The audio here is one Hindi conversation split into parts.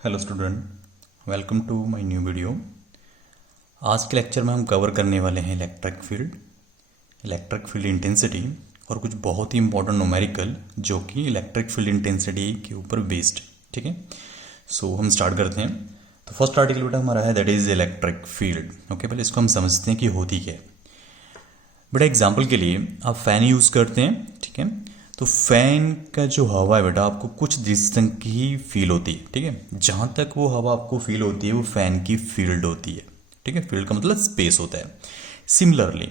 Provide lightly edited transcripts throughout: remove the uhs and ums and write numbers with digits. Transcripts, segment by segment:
Hello student, welcome to my new video. आज के लेक्चर में हम कवर करने वाले हैं इलेक्ट्रिक फील्ड इंटेंसिटी और कुछ बहुत ही इंपॉर्टेंट न्यूमेरिकल जो कि इलेक्ट्रिक फील्ड इंटेंसिटी के ऊपर बेस्ड। ठीक है, सो हम स्टार्ट करते हैं। तो फर्स्ट आर्टिकल बेटा हमारा है that is electric field. Okay, पहले इसको हम समझते हैं कि होती क्या है। बेटा एग्जाम्पल के लिए आप फैन यूज़ करते हैं, ठीक है। तो फैन का जो हवा है बेटा आपको कुछ डिस्टेंस की ही फील होती है, ठीक है। जहाँ तक वो हवा आपको फील होती है वो फैन की फील्ड होती है, ठीक है। फील्ड का मतलब स्पेस होता है। सिमिलरली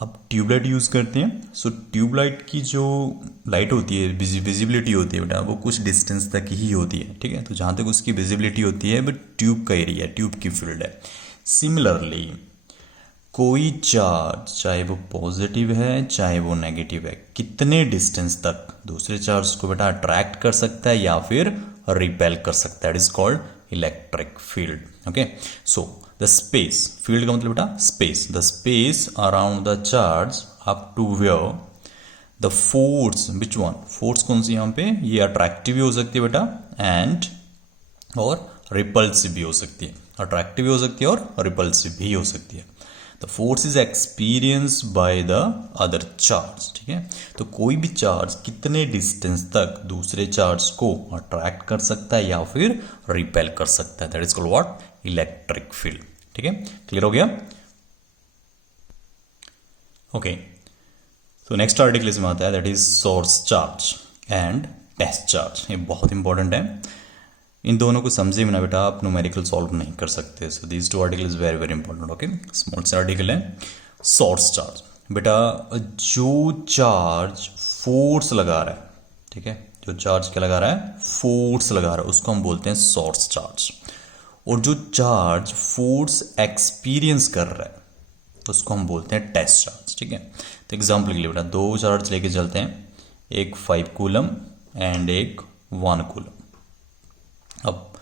आप ट्यूबलाइट यूज़ करते हैं। सो ट्यूबलाइट की जो लाइट होती है, विजिबिलिटी होती है बेटा, वो कुछ डिस्टेंस तक ही होती है, ठीक है। तो जहाँ तक उसकी विजिबिलिटी होती है वो ट्यूब का एरिया, ट्यूब की फील्ड है। सिमिलरली कोई चार्ज चाहे वो पॉजिटिव है चाहे वो नेगेटिव है, कितने डिस्टेंस तक दूसरे चार्ज को बेटा अट्रैक्ट कर सकता है या फिर रिपेल कर सकता है, it is called electric field. Okay, so the space, field का मतलब बेटा space, the space around the charge up to where the force, which one, force कौन सी यहाँ पे, ये अट्रैक्टिव भी हो सकती है बेटा एंड और रिपल्सिव भी हो सकती है। अट्रैक्टिव भी हो सकती है और रिपल्सिव भी हो सकती है। The force is experience by the other charge, ठीक है। तो कोई भी चार्ज कितने डिस्टेंस तक दूसरे चार्ज को अट्रैक्ट कर सकता है या फिर रिपेल कर सकता है, that is called what, electric field. ठीक है, क्लियर हो गया। ओके, तो नेक्स्ट आर्टिकल इसमें आता है that is source charge and test charge. ये बहुत इंपॉर्टेंट है। इन दोनों को समझे बिना बेटा आप न्यूमेरिकल सॉल्व नहीं कर सकते। So this two article is very very important. Okay, small से आर्टिकल है सोर्स चार्ज। बेटा जो चार्ज फोर्स लगा रहा है, ठीक है, जो चार्ज क्या लगा रहा है, फोर्स लगा रहा है, उसको हम बोलते हैं सोर्स चार्ज। और जो चार्ज फोर्स एक्सपीरियंस कर रहा है उसको हम बोलते हैं टेस्ट चार्ज। ठीक है, तो एग्जाम्पल के लिए बेटा दो चार्ज लेके चलते हैं, एक 5 कूलम एंड एक 1 कूलम। अब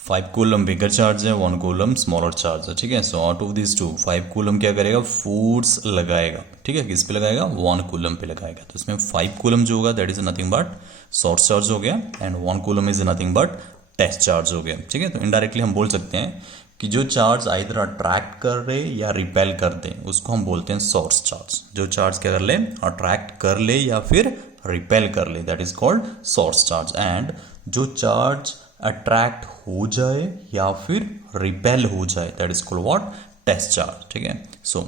5 कूलम बिगर चार्ज है, 1 कूलम स्मॉलर चार्ज है, ठीक है। So out of this two 5 coulomb क्या करेगा, फोर्स लगाएगा, ठीक है। किस पे लगाएगा, 1 कूलम पे लगाएगा। तो इसमें 5 कूलम जो होगा that is nothing but source charge हो गया and 1 coulomb is nothing but test charge हो गया, ठीक है। तो इनडायरेक्टली हम बोल सकते हैं कि जो चार्ज आइदर अट्रैक्ट कर रहे या रिपेल कर दे उसको हम बोलते हैं सोर्स चार्ज। जो चार्ज क्या कर ले, अट्रैक्ट कर ले या फिर रिपेल कर ले, that is called source charge. And जो चार्ज अट्रैक्ट हो जाए या फिर रिपेल हो जाए that is called what, test charge. ठीक है, सो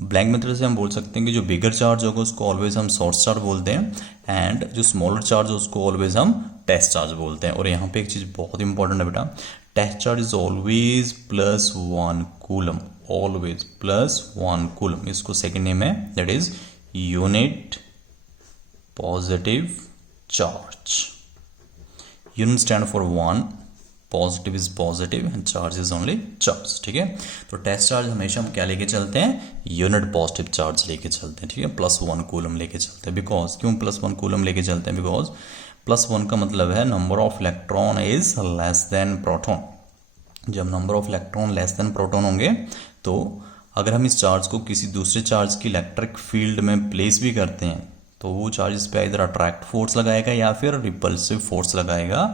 ब्लैंक मेथड से हम बोल सकते हैं कि जो बिगर चार्ज होगा उसको ऑलवेज हम सोर्स चार्ज बोलते हैं एंड जो स्मॉलर चार्ज है उसको ऑलवेज हम टेस्ट चार्ज बोलते हैं। और यहाँ पे एक चीज़ बहुत इंपॉर्टेंट है बेटा, test charge is always +1 coulomb, always +1 coulomb. इसको सेकेंड नेम है that is unit positive charge. Unit stand for 1, positive is positive and charge is only charge. ठीक है, तो टेस्ट चार्ज हमेशा हम क्या लेके चलते हैं, यूनिट पॉजिटिव चार्ज लेके चलते हैं, ठीक है। +1 कूलम लेके चलते हैं। बिकॉज क्यों +1 कूलम लेके चलते हैं, बिकॉज +1 का मतलब है number of electron is less than proton. जब number of electron less than proton होंगे तो अगर हम इस चार्ज को किसी दूसरे चार्ज की इलेक्ट्रिक फील्ड में प्लेस भी करते हैं तो वो चार्ज इस पर इधर अट्रैक्ट फोर्स लगाएगा या फिर रिपल्सिव फोर्स लगाएगा।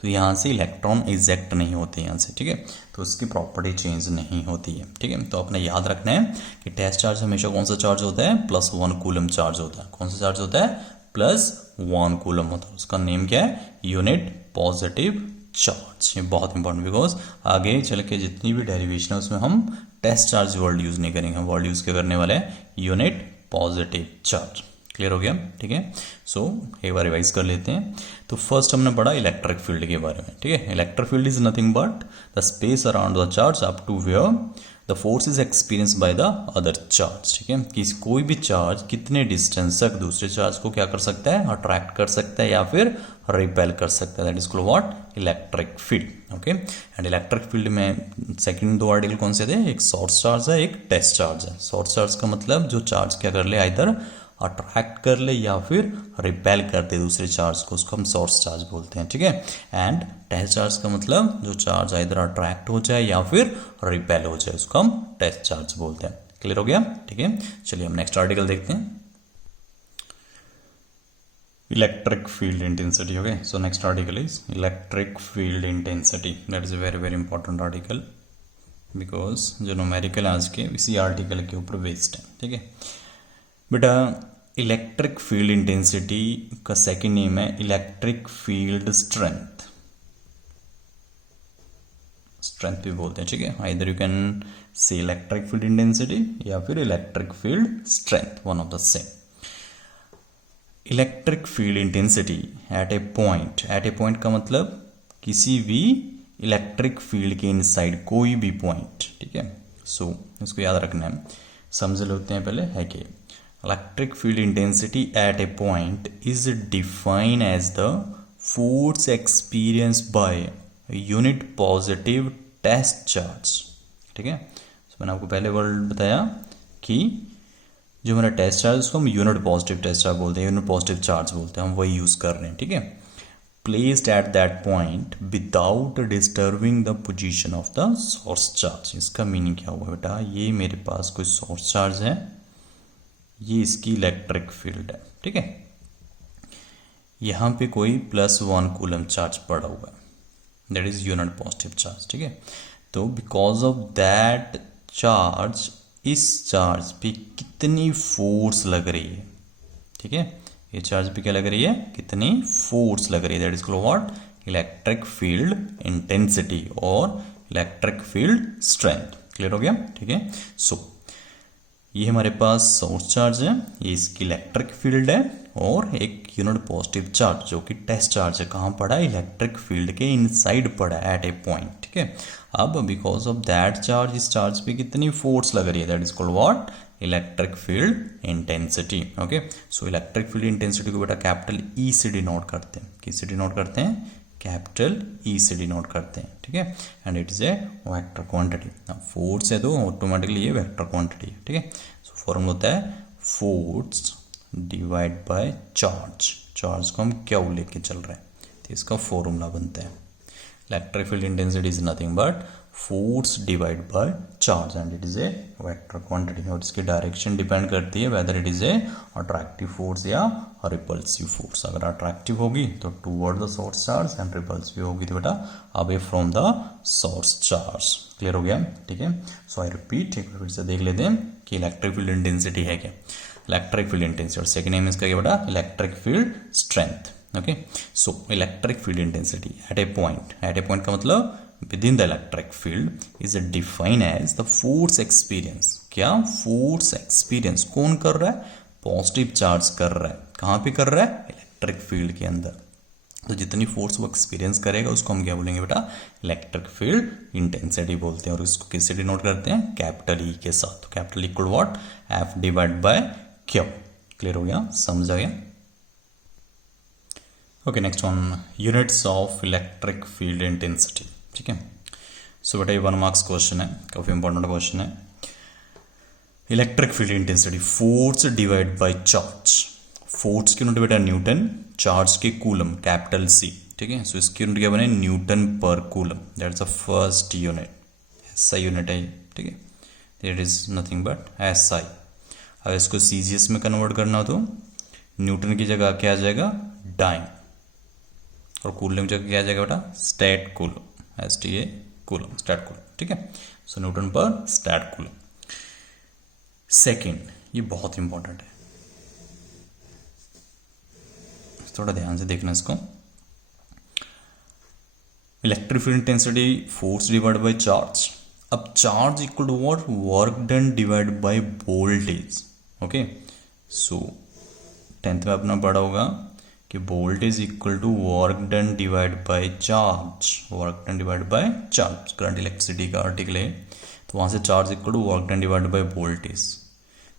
तो यहाँ से इलेक्ट्रॉन इजेक्ट नहीं होते यहाँ से, ठीक है। तो उसकी प्रॉपर्टी चेंज नहीं होती है, ठीक है। तो अपने याद रखना है कि टेस्ट चार्ज हमेशा कौन सा चार्ज होता है, +1 कूलम चार्ज होता है। कौन सा चार्ज होता है, +1 कूलम होता है। उसका नेम क्या है, यूनिट पॉजिटिव चार्ज। ये बहुत इंपॉर्टेंट, बिकॉज आगे चल के जितनी भी डेरिवेशन है उसमें हम टेस्ट चार्ज वर्ड यूज नहीं करेंगे, हम वर्ड यूज क्या करने वाले हैं, यूनिट पॉजिटिव चार्ज। क्लियर हो गया, ठीक है। सो एक बार रिवाइज कर लेते हैं। तो फर्स्ट हमने पढ़ा इलेक्ट्रिक फील्ड के बारे में, ठीक है। Electric field is nothing but the space around the charge up to where the force is experience by the other charge, ठीक है। कि कोई भी चार्ज कितने डिस्टेंस तक दूसरे चार्ज को क्या कर सकता है, अट्रैक्ट कर सकता है या फिर रिपेल कर सकता है, that is called what, electric field. Okay, and electric field में सेकंड दो आर्टिकल कौन से थे, एक सोर्स चार्ज है, एक टेस्ट चार्ज है। सोर्स चार्ज का मतलब जो चार्ज क्या कर ले, इधर अट्रैक्ट कर ले या फिर रिपेल कर दे दूसरे चार्ज को, उसको हम सोर्स चार्ज बोलते हैं, ठीक है। एंड टेस्ट चार्ज का मतलब जो चार्ज इधर अट्रैक्ट हो जाए या फिर रिपेल हो जाए उसको हम टेस्ट चार्ज बोलते हैं। क्लियर हो गया, ठीक है। चलिए हम नेक्स्ट आर्टिकल देखते हैं। electric field intensity. Okay, so next article is electric field intensity. That is a very very important article because जो न्यूमेरिकल आज के इसी आर्टिकल के ऊपर बेस्ड है. ठीक है बेटा, इलेक्ट्रिक फील्ड इंटेंसिटी का सेकंड नेम है इलेक्ट्रिक फील्ड स्ट्रेंथ. स्ट्रेंथ भी बोलते हैं. ठीक है, either you can say electric field intensity या फिर electric field strength, one of the same. Electric field intensity at a point का मतलब किसी भी इलेक्ट्रिक फील्ड के इनसाइड कोई भी पॉइंट. ठीक है, सो इसको याद रखना है. समझ लेते हैं पहले है कि electric field intensity at a point is define as the force experience by unit positive test charge. ठीक है, so मैंने आपको पहले वर्ड बताया कि जो हमारा टेस्ट चार्ज उसको हम यूनिट पॉजिटिव टेस्ट चार्ज बोलते हैं, यूनिट पॉजिटिव चार्ज बोलते हैं, हम वही यूज कर रहे हैं. ठीक है, placed at that point without disturbing the position of the source charge. इसका मीनिंग क्या हुआ बेटा, ये मेरे पास कोई सोर्स चार्ज है, ये इसकी इलेक्ट्रिक फील्ड है. ठीक है, यहां पे कोई +1 कूलम चार्ज पड़ा हुआ है, that is unit positive charge. ठीक है, तो बिकॉज ऑफ दैट चार्ज इस चार्ज पे कितनी फोर्स लग रही है. ठीक है, ये चार्ज पे क्या लग रही है, कितनी फोर्स लग रही है, that is called what, electric field intensity और इलेक्ट्रिक फील्ड स्ट्रेंथ. क्लियर हो गया. ठीक है, सो ये हमारे पास सोर्स चार्ज है, ये इसकी इलेक्ट्रिक फील्ड है, और एक यूनिट पॉजिटिव चार्ज जो कि टेस्ट चार्ज है, कहाँ पड़ा है, इलेक्ट्रिक फील्ड के इनसाइड पड़ा है एट ए पॉइंट. ठीक है, अब बिकॉज ऑफ दैट चार्ज इस चार्ज पे कितनी फोर्स लग रही है, that is called what, electric field intensity. Okay, so electric field intensity को बेटा कैपिटल ई से डिनोट करते हैं. किससे डिनोट करते हैं, कैपिटल ई से डिनोट करते हैं. ठीक है, and it is a vector quantity. Force है तो ऑटोमेटिकली ये वेक्टर क्वांटिटी है. ठीक है, सो फॉर्मूला होता है force divide by charge. Charge को हम क्या लेके चल रहे हैं, तो इसका फॉर्मूला बनता है electric field intensity is nothing but force divide by charge and it is a vector quantity. और इसकी डायरेक्शन डिपेंड करती है whether it is a attractive force या रिपल्सिव फोर्स. अगर अट्रैक्टिव होगी तो toward the source charge and repulsive होगी तो बेटा away from the source charge. Clear हो गया. ठीक है, सो आई रिपीट, एक बार फिर से देख लेते हैं कि इलेक्ट्रिक फील्ड इंटेंसिटी है क्या. इलेक्ट्रिक फील्ड इंटेंसिटी और सेकेंड नेम इसका क्या बेटा, electric field strength. Okay, so electric field intensity at a point का मतलब within the electric field is define as the force experience. क्या फोर्स एक्सपीरियंस कौन कर रहा है, पॉजिटिव चार्ज कर रहा है. कहाँ पे कर रहा है, इलेक्ट्रिक फील्ड के अंदर. तो जितनी फोर्स वो एक्सपीरियंस करेगा उसको हम क्या बोलेंगे बेटा, इलेक्ट्रिक फील्ड इंटेंसिटी बोलते हैं. और इसको किससे डिनोट करते हैं, कैपिटल ई के साथ. तो capital equal what, F divide by Q. Clear हो गया, समझ आ गया. Okay, next one, units of electric field intensity. ठीक है, सो बेटा ये 1 मार्क्स क्वेश्चन है, काफी इंपॉर्टेंट क्वेश्चन है. Electric field intensity force divide by charge. Force की यूनिट बेटा न्यूटन, चार्ज के कूलम कैपिटल सी. ठीक है, सो इसकी यूनिट क्या बने, न्यूटन पर coulomb. That's the first unit, SI unit है. ठीक है, that is nothing but SI. अगर इसको सीजीएस में कन्वर्ट करना हो तो न्यूटन की जगह क्या आ जाएगा, डाइन, और कूलम की जगह क्या आ जाएगा बेटा, statcoulomb, STA coulomb, statcoulomb. ठीक है, सो न्यूटन पर स्टेट कूलम. सेकंड, ये बहुत इंपॉर्टेंट है, थोड़ा ध्यान से देखना इसको. Electric field intensity force divide by charge. अब charge equal to what, work done divide by voltage. Okay, so 10th में अपना पढ़ा होगा कि voltage equal to work done divide by charge. Work done divide by charge current electricity का आर्टिकल है, तो वहां से charge equal to work done divide by voltage.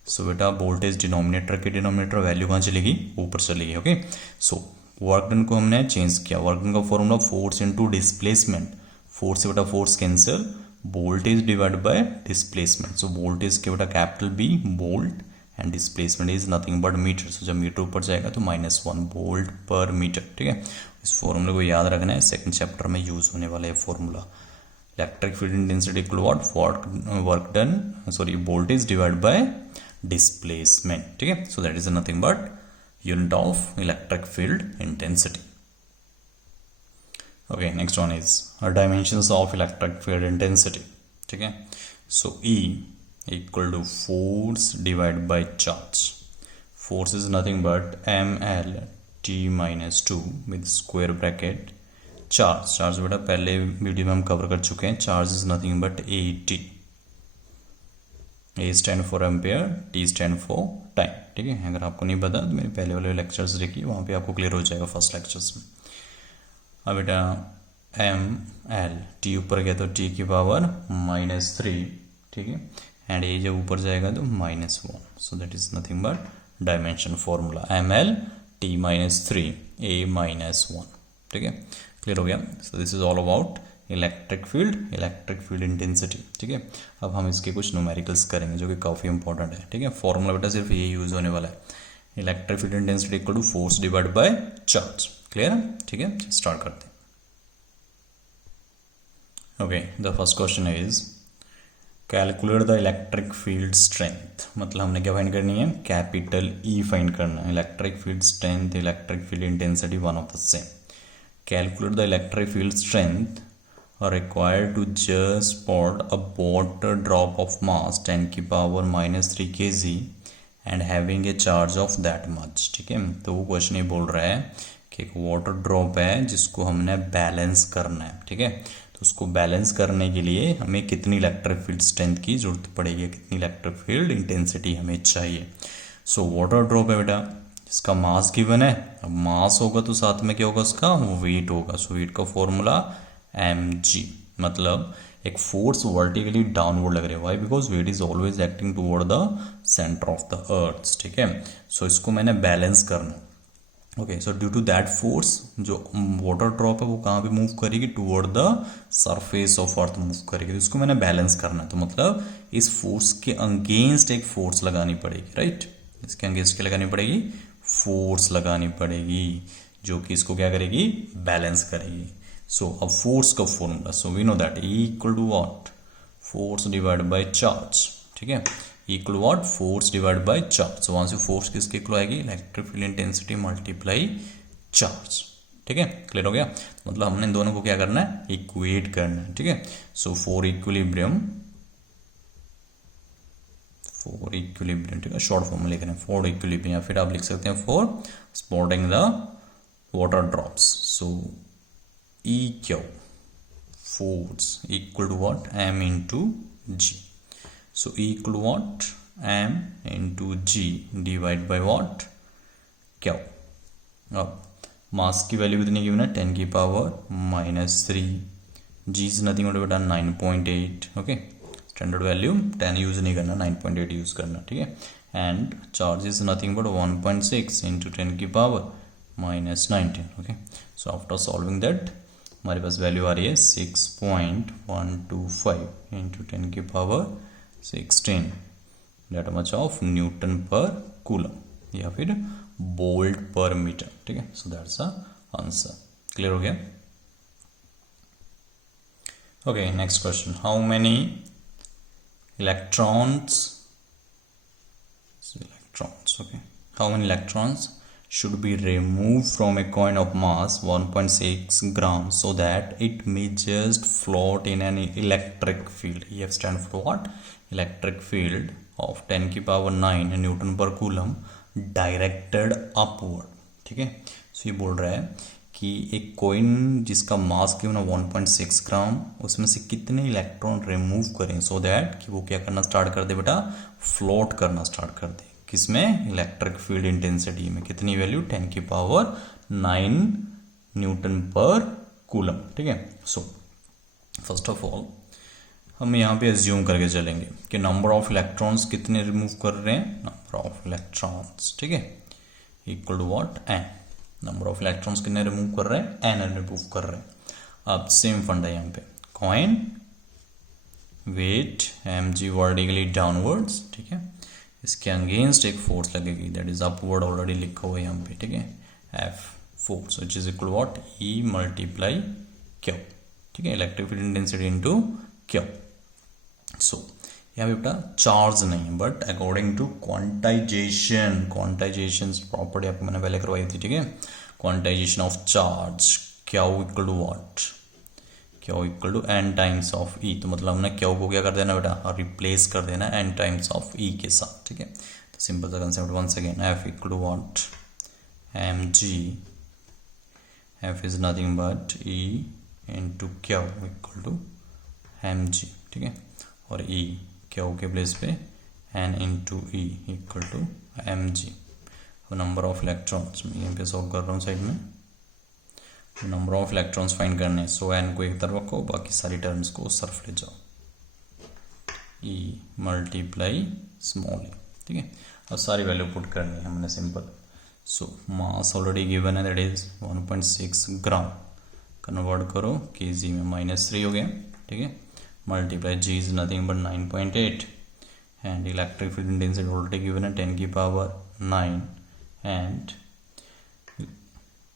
So बेटा वोल्टेज डिनोमिनेटर की डिनोमिनेटर वैल्यू कहाँ चलेगी, ऊपर चलेगी. ओके, सो वर्क डन को हमने चेंज किया. वर्क डन का formula force into displacement. Force से बेटा force cancel, voltage divide by displacement. So voltage के बेटा capital B volt and displacement is nothing but metre. So जब मीटर ऊपर जाएगा तो -1 वोल्ट पर मीटर. ठीक है, इस फॉर्मूले को याद रखना है, सेकंड चैप्टर में यूज होने वाला है formula. Electric field intensity equal what, work done, sorry voltage divide by displacement. ठीक है, so that is nothing but unit of electric field intensity. Okay, next one is dimensions of electric field intensity. ठीक है, so E equal to force divided by charge. Force is nothing but ml t minus 2 with square bracket. Charge बेटा पहले वीडियो में हम कवर कर चुके हैं. Charge is nothing but AT. A stand for ampere, T stand for time. ठीक है, अगर आपको नहीं पता तो मेरे पहले वाले लेक्चर्स देखिए, वहाँ पे आपको क्लियर हो जाएगा फर्स्ट लेक्चर्स में. अब बेटा ml T ऊपर गया तो T की पावर -3. ठीक है, एंड A जब ऊपर जाएगा तो -1. So that is nothing but dimension formula ml T -3 A -1. ठीक है, क्लियर हो गया. So this is all about electric field intensity. ठीक है, अब हम इसके कुछ न्यूमेरिकल्स करेंगे जो कि काफ़ी इंपॉर्टेंट है. ठीक है, फॉर्मूला बेटा सिर्फ ये यूज होने वाला है. Electric field intensity equal to force divide by charge. Clear है. ठीक है, स्टार्ट करते हैं. Okay, the first question is calculate the electric field strength. मतलब हमने क्या फाइंड करनी है, कैपिटल E फाइंड करना है. Electric field strength, electric field intensity one of the same. Calculate the electric field strength required to just spot a water drop of mass 10 की power -3 kg and having a charge of that much. ठीक है, तो वो क्वेश्चन ये बोल रहा है कि एक वाटर ड्रॉप है जिसको हमने बैलेंस करना है. ठीक है, तो उसको बैलेंस करने के लिए हमें कितनी इलेक्ट्रिक फील्ड स्ट्रेंथ की जरूरत पड़ेगी, कितनी इलेक्ट्रिक फील्ड इंटेंसिटी हमें चाहिए. सो वाटर ड्रॉप है बेटा, इसका मास गिवन है. अब मास होगा तो साथ में क्या होगा, उसका वेट होगा. सो वेट का फॉर्मूला mg. मतलब एक फोर्स वर्टिकली डाउनवर्ड लग रही है. Why? Because weight is always acting toward the centre of the earth. ठीक है, सो इसको मैंने बैलेंस करना. Okay, so due to that force जो वाटर ड्रॉप है वो कहाँ पे मूव करेगी, toward the surface of earth move करेगी. तो इसको मैंने बैलेंस करना है. तो मतलब इस फोर्स के अगेंस्ट एक फोर्स लगानी पड़ेगी. राइट, इसके अगेंस्ट क्या लगानी पड़ेगी, फोर्स लगानी पड़ेगी, जो कि इसको क्या करेगी, बैलेंस करेगी. सो अब फोर्स का formula, so we know that E equal to what, force divide by charge. ठीक है, equal what, force divide by charge. So वहां से फोर्स किसके इक्वल आएगी, electric field intensity multiply charge. ठीक है, क्लियर हो गया. मतलब हमने इन दोनों को क्या करना है, इक्वेट करना है. ठीक है, सो फॉर इक्विलिब्रियम, ठीक है, शॉर्ट फॉर्म में लिख रहे हैं फॉर इक्विलिब्रियम, या फिर आप लिख सकते हैं for spotting the water drops. So E Q force equal to what, m into g. So E equal to what, m into g divide by what, Q. अब मास की वैल्यू कितनी गिवन है, 10 की power -3. G is nothing but बेटा 9.8. ओके, स्टैंडर्ड वैल्यू 10 यूज नहीं करना, 9.8 यूज करना. ठीक है, and charge is nothing but 1.6 into 10 की power -19. Okay, so after solving that हमारे पास वैल्यू आ रही है 6.125 इंटू 10 की power 16. That much of Newton पर कूलम या फिर वोल्ट पर मीटर. ठीक है, so that's the answer. Clear हो गया. Okay, next question, how many electrons, okay, how many electrons should be removed from a coin of mass 1.6 grams so that it may just float in an electric field. EF stand for what, electric field of 10 की पावर 9 न्यूटन पर कूलम डायरेक्टेड अपवर्ड. ठीक है, सो ये बोल रहा है कि एक कॉइन जिसका मास क्यों ना 1.6 ग्राम, उसमें से कितने इलेक्ट्रॉन रिमूव करें सो दैट कि वो क्या करना स्टार्ट कर दे बेटा, फ्लोट करना स्टार्ट कर दे. किसमें, इलेक्ट्रिक फील्ड इंटेंसिटी में. कितनी वैल्यू, 10 की पावर 9 न्यूटन पर कूलम. ठीक है, सो फर्स्ट ऑफ ऑल हम यहाँ पे एज्यूम करके चलेंगे कि नंबर ऑफ इलेक्ट्रॉन्स कितने रिमूव कर रहे हैं, नंबर ऑफ इलेक्ट्रॉन्स. ठीक है, equal to what, n. Number of electrons कितने रिमूव कर रहे हैं, n रिमूव कर रहे हैं. अब सेम फंडा यहाँ पे, coin weight mg vertically downwards. ठीक है, इसके अगेंस्ट एक फोर्स लगेगी, दैट इज अपवर्ड, ऑलरेडी लिखा हुआ है यहाँ पे. ठीक है, F force which is equal what, E multiply Q. ठीक है, electric field intensity into Q. So यहाँ पे बेटा चार्ज नहीं है, but according to quantization property आपको मैंने पहले करवाई थी, ठीक है। Quantization of charge, Q equal to what, Q equal to N times of E. तो मतलब हमने क्यू को क्या कर देना बेटा, और रिप्लेस कर देना एन टाइम्स ऑफ ई के साथ, ठीक है। तो सिंपल सा concept once again, F equal to what, M G, F is nothing but E into Q equal to M G, ठीक है। और ई क्यू के प्लेस पे N into E equal to M G. Number of electrons मैं यहाँ पे सॉल्व कर रहा हूँ साइड में, नंबर ऑफ इलेक्ट्रॉन्स फाइंड करने, सो एन को एक तरफ रखो, बाकी सारी टर्म्स को उस तरफ ले जाओ, ई मल्टीप्लाई स्मॉल ई, ठीक है। अब सारी वैल्यू पुट करनी है हमने simple. So mass already given है, दैट इज 1.6 ग्राम, कन्वर्ट करो केजी में, -3 हो गया, ठीक है। Multiply g is nothing but 9.8 and electric field intensity already given है 10 की power 9 and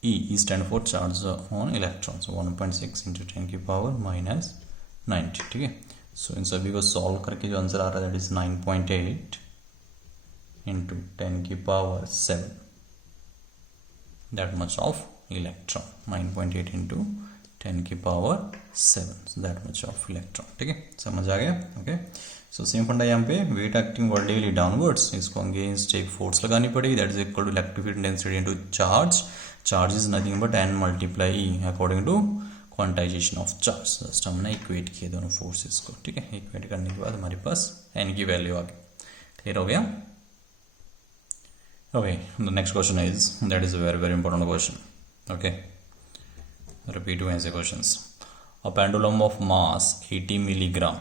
E stand for charge on electrons, so 1.6 into 10 की पावर -90, ठीक है। सो इन सभी को सॉल्व करके जो आंसर आ रहा है दैट इज 9.8 इंटू 10 की power 7, that much of electron, 9.8 into 10 की power 7, that much of electron, ठीक है। समझ आ गया, ओके। सो सेम फंडा यहाँ पे, वेट एक्टिंग वर्टिकली डाउनवर्ड्स, इसको अगेंस्ट एक फोर्स लगानी पड़ेगी, that is equal to electric field intensity into charge, charge is nothing but N multiply E according to quantization of charge. Just हमने इक्वेट किए दोनों फोर्सेस को, ठीक है। इक्वेट करने के बाद हमारे पास एन की वैल्यू आ गई, क्लियर हो गया, okay. The next question is, that is a very very important question, okay. Repeat हुए ऐसे questions. A pendulum of mass 80 milligram,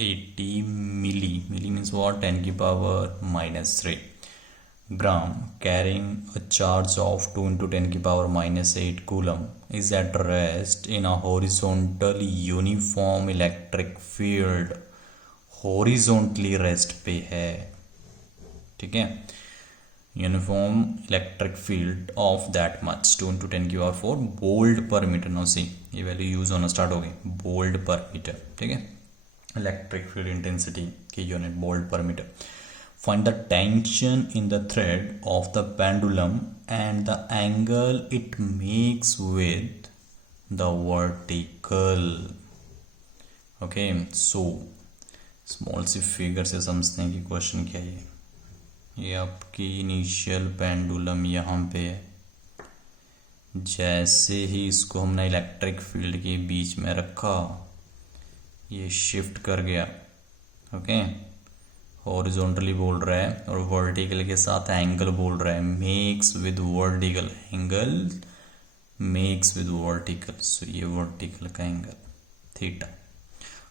80 milli means what, 10 की power -3 gram, carrying a charge of 2 into 10 की power -8 coulomb is at rest in a horizontal uniform electric field, horizontally rest पे है, ठीक है। Uniform electric field of that much, 2 into 10 की पावर 4 वोल्ट पर मीटर। नो सी ये वैल्यू यूज होना स्टार्ट हो गई, वोल्ट पर मीटर, ठीक है। इलेक्ट्रिक फील्ड इंटेंसिटी की यूनिट वोल्ट पर metre. Find the tension in the thread of the pendulum and the angle it makes with the vertical. Okay, so small सी फिगर से समझते हैं कि क्वेश्चन क्या है। ये आपकी इनिशियल पेंडुलम यहाँ पे है, जैसे ही इसको हमने इलेक्ट्रिक फील्ड के बीच में रखा ये शिफ्ट कर गया, ओके। हॉरिजॉन्टली बोल रहा है और वर्टिकल के साथ एंगल बोल रहा है, makes with vertical, angle makes with vertical, so ये वर्टिकल का एंगल थीटा।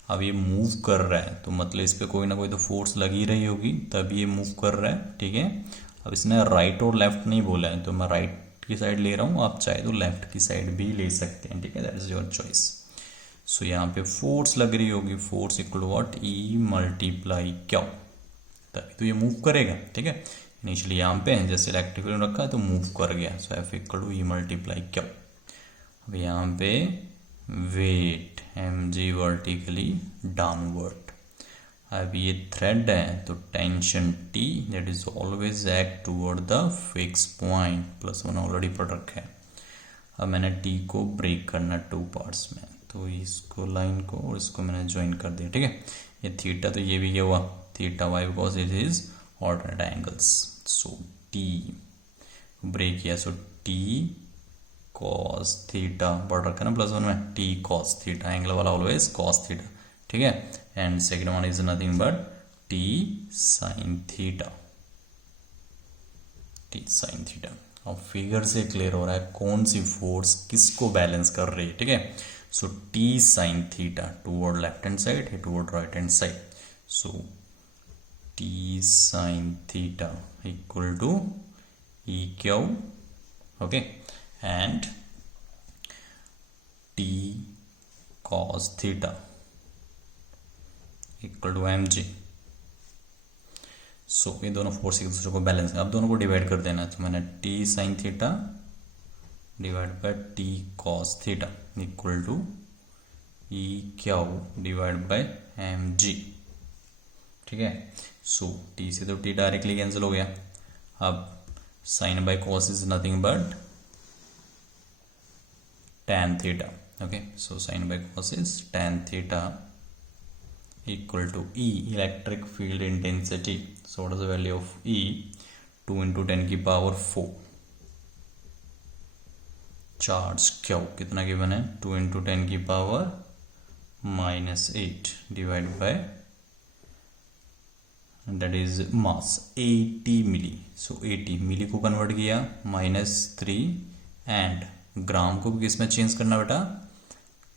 अब ये मूव कर रहा है तो मतलब इस पे कोई ना कोई तो फोर्स लगी रही होगी, तब ये मूव कर रहा है, ठीक है। अब इसने राइट और लेफ्ट नहीं बोला है तो मैं राइट की साइड ले रहा हूँ, आप चाहे तो लेफ्ट की साइड भी ले सकते हैं, ठीक है, that is your choice. So यहाँ पे फोर्स लग रही होगी, force equal to what, E multiply Q, तभी तो ये मूव करेगा, ठीक है। इनिशियली यहाँ पे जैसे इलेक्ट्रिक फील्ड रखा है तो मूव कर गया, so F equal to E multiply Q. अब यहाँ पे weight M G vertically downward. अब ये थ्रेड है तो tension T that is always act toward the fix point, +1 already पढ़ रखा है। अब मैंने टी को ब्रेक करना 2 पार्ट्स में, तो इसको लाइन को और इसको मैंने ज्वाइन कर दिया, ठीक है। ये थीटा तो ये भी क्या हुआ theta why, because it is ordinate angles. So T break किया, सो टी कॉस थीटा पढ़ रखा है ना +1 में, टी कॉस थीटा, एंगल वाला ऑलवेज कॉस थीटा, ठीक है। And second one is nothing but T sine theta, T sine theta. अब फिगर से क्लियर हो रहा है कौन सी फोर्स किसको बैलेंस कर रही है, ठीक है। So T sine theta toward left hand side है toward right hand side, so T sine theta equal to E Q, okay, and T cos theta equal to M G. So ये दोनों फोर्स एक दूसरे को बैलेंस, अब दोनों को डिवाइड कर देना, तो मैंने T sine theta divide by T cos theta equal to E Q divide by M G, ठीक है। सो टी से तो टी डायरेक्टली कैंसिल हो गया। अब sine by cos is nothing but tan theta. Okay, so sin by cos is tan theta equal to E, electric field intensity. So what is the value of E? 2 into 10 की power 4. चार्ज Q कितना गिवन है? 2 into 10 की power -8 divide by that is mass 80 milli. So 80 milli को कन्वर्ट किया -3 एंड ग्राम को भी किस में चेंज करना बेटा?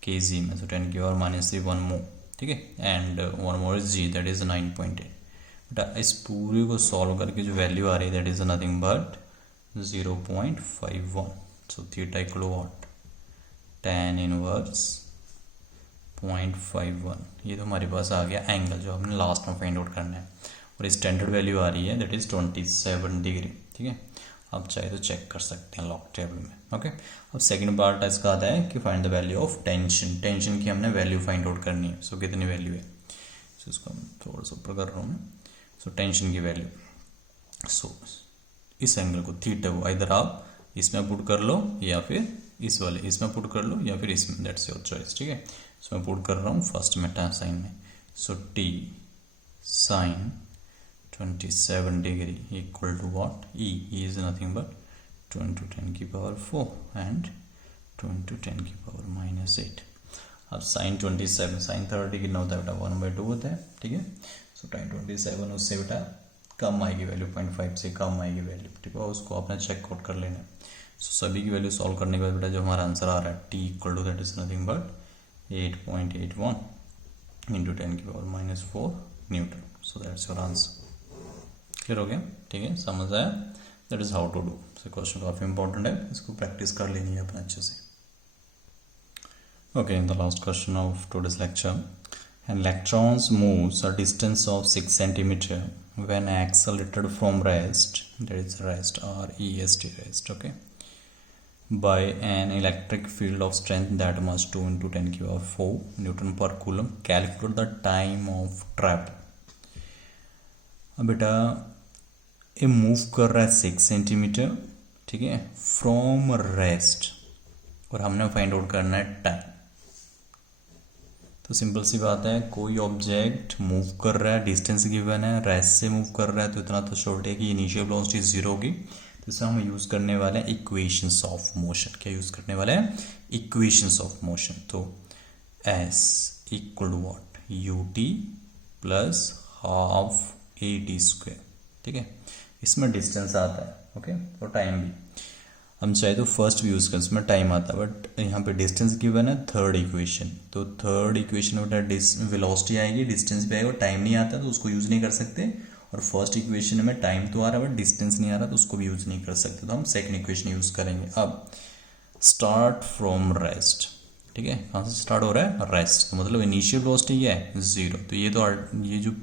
केजी में. सो 10 की और -3 1 मोर. ठीक है, and 1 more is g, that is 9.8. बेटा इस पूरे को सॉल्व करके जो वैल्यू आ रही है that is nothing but 0.51. So theta equal what? tan inverse 0.51. ये तो हमारे पास आ गया एंगल जो हमने लास्ट में फाइंड आउट करना है, और स्टैंडर्ड वैल्यू आ रही है दैट इज 27 डिग्री. ठीक है, आप चाहे तो चेक कर सकते हैं लॉग टेबल में. ओके, अब सेकंड पार्ट इसका आता है कि find the value of tension. Tension की हमने वैल्यू फाइंड आउट करनी है. सो कितनी वैल्यू है? सो इसको हम थोड़ा सा ऊपर कर रहा हूँ. सो टेंशन की वैल्यू, सो इस एंगल को थीटा को इधर आप इसमें पुट कर लो या फिर इस वाले इसमें पुट कर लो या फिर इसमें, दैट्स योर चॉइस. ठीक है, सो मैं पुट कर रहा हूँ फर्स्ट में tan साइन में. So T sine 27 degree equal to what? E is nothing but 2 into 10 की पावर 4 एंड 2 into 10 की पावर -8. अब साइन 27 साइन 30 कितना होता है बेटा? 1/2 होता है. ठीक है, सो टाइम 27 उससे बेटा कम आएगी वैल्यू, 0.5 से कम आएगी वैल्यू. ठीक है, उसको आपने चेक आउट कर लेना है. सो सभी की वैल्यू सॉल्व करने के बाद बेटा जो हमारा आंसर आ रहा है T equal to that is nothing but 8.81 into 10 की power -4 newton. So that's your answer. Clear हो गया? ठीक है, समझ आया? That is how to do. So question काफी इंपॉर्टेंट है, इसको प्रैक्टिस कर लेनी है अपने अच्छे से. Okay, in the last question of today's lecture, an electrons moves a distance of 6 centimeter when accelerated from rest, that is rest or EST rest, okay, by an electric field of strength that must 2 into 10 की power 4 Newton per coulomb. Calculate the time of travel. अब बेटा ये मूव कर रहा है 6 सेंटीमीटर. ठीक है, फ्रॉम रेस्ट, और हमने फाइंड आउट करना है टाइम. तो सिंपल सी बात है, कोई ऑब्जेक्ट मूव कर रहा है, डिस्टेंस गिवन है, रेस्ट से मूव कर रहा है, तो इतना तो शॉर्ट है कि इनिशियल वेलोसिटी 0 होगी. तो इसमें हम यूज़ करने वाले हैं इक्वेशंस ऑफ मोशन. क्या यूज़ करने वाले हैं? Equations of motion. तो S equal to what? U T plus half A T square. ठीक है, इसमें डिस्टेंस आता है. ओके, और टाइम भी हम चाहे तो फर्स्ट भी यूज़ करें, इसमें टाइम आता है, बट यहाँ पे डिस्टेंस गिवन है थर्ड इक्वेशन. तो थर्ड इक्वेशन में बेटा वेलोसिटी आएगी, डिस्टेंस भी आएगा, टाइम नहीं आता तो उसको यूज़ नहीं कर सकते. और फर्स्ट इक्वेशन में टाइम तो आ रहा है बट डिस्टेंस नहीं आ रहा तो उसको भी यूज़ नहीं कर सकते. तो हम सेकेंड इक्वेशन यूज़ करेंगे. अब स्टार्ट फ्रॉम रेस्ट. ठीक है, कहाँ से स्टार्ट हो रहा है? रेस्ट. तो मतलब इनिशियल वेलोसिटी क्या है? 0. तो ये जो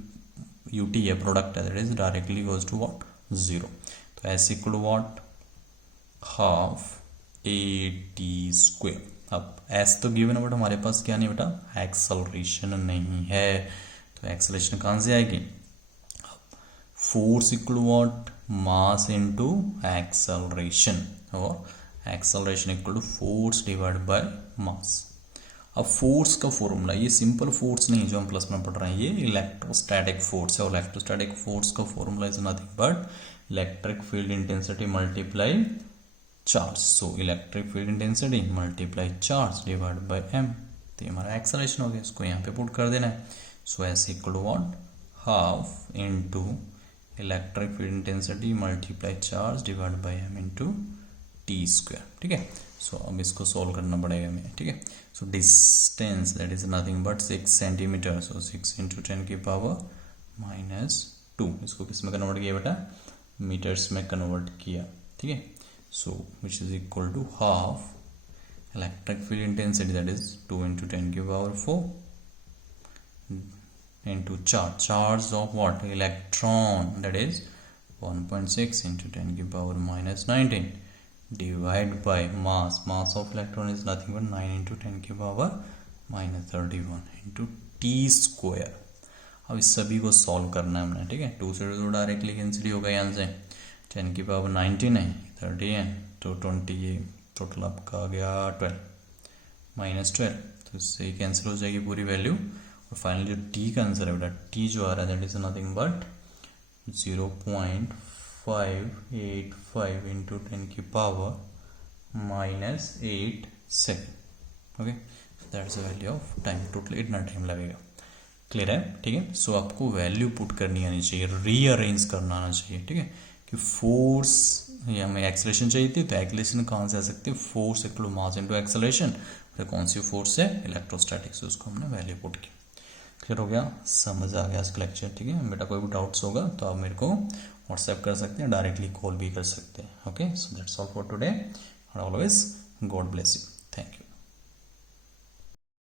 यू टी है प्रोडक्ट है that is directly goes to what? 0. तो S equal to what? Half A t square. अब एस तो गिवन है बट हमारे पास क्या नहीं बेटा? एक्सेलरेशन नहीं है. तो एक्सेलरेशन कहाँ से आएगी? Force equal what? Mass into acceleration, और acceleration equal to force divide by mass. अब फोर्स का फॉर्मूला, ये सिंपल फोर्स नहीं है जो हम प्लस में पढ़ रहे हैं, ये इलेक्ट्रोस्टैटिक फोर्स है. और इलेक्ट्रोस्टैटिक फोर्स का formula is nothing but electric field intensity multiply charge. So electric field intensity multiply charge divide by m. तो ये हमारा एक्सेलरेशन हो गया, इसको यहाँ पे पुट कर देना है. So S equal to what? Half into electric field intensity multiply charge divide by M into T square. ठीक है, सो अब इसको सॉल्व करना पड़ेगा हमें. ठीक है, so distance that is nothing but 6 centimetre. So 6 into 10 की पावर -2. इसको किस में कन्वर्ट किया बेटा? मीटर्स में कन्वर्ट किया. ठीक है, so which is equal to half electric field intensity that is 2 into 10 की power 4 into charge of what? Electron, that is 1.6 into 10 की power -19 divide by mass of electron is nothing but 9 into 10 की power -31 into t square. अब इस सभी को सॉल्व करना है हमने, ठीक है। 2 से तो डायरेक्टली कैंसिल होगा यहाँ से, 10 की पावर 19 है, 30 है, तो 20, ये टोटल आपका आ गया 12 -12, तो इससे ही कैंसिल हो जाएगी पूरी वैल्यू। और फाइनली जो टी का आंसर है बेटा, टी जो आ रहा है that is nothing but 0.585 into 10 की power -8 second. Okay, that's the value of time, total इतना टाइम लगेगा। क्लियर है, ठीक है। सो आपको वैल्यू पुट करनी आनी चाहिए, रीअरेंज करना आना चाहिए, ठीक है। कि फोर्स या हमें एक्सेलरेशन चाहिए थी, तो एक्सेलरेशन कहाँ से आ सकती है, फोर्स इक्वल मास इनटू एक्सेलरेशन, फिर कौन सी फोर्स है, इलेक्ट्रोस्टैटिक से उसको हमने वैल्यू पुट की। क्लियर हो गया, समझ आ गया इसका लेक्चर, ठीक है। बेटा कोई भी डाउट्स होगा तो आप मेरे को व्हाट्सएप कर सकते हैं, डायरेक्टली कॉल भी कर सकते हैं। Okay, so that's all for today, always God bless you, thank you.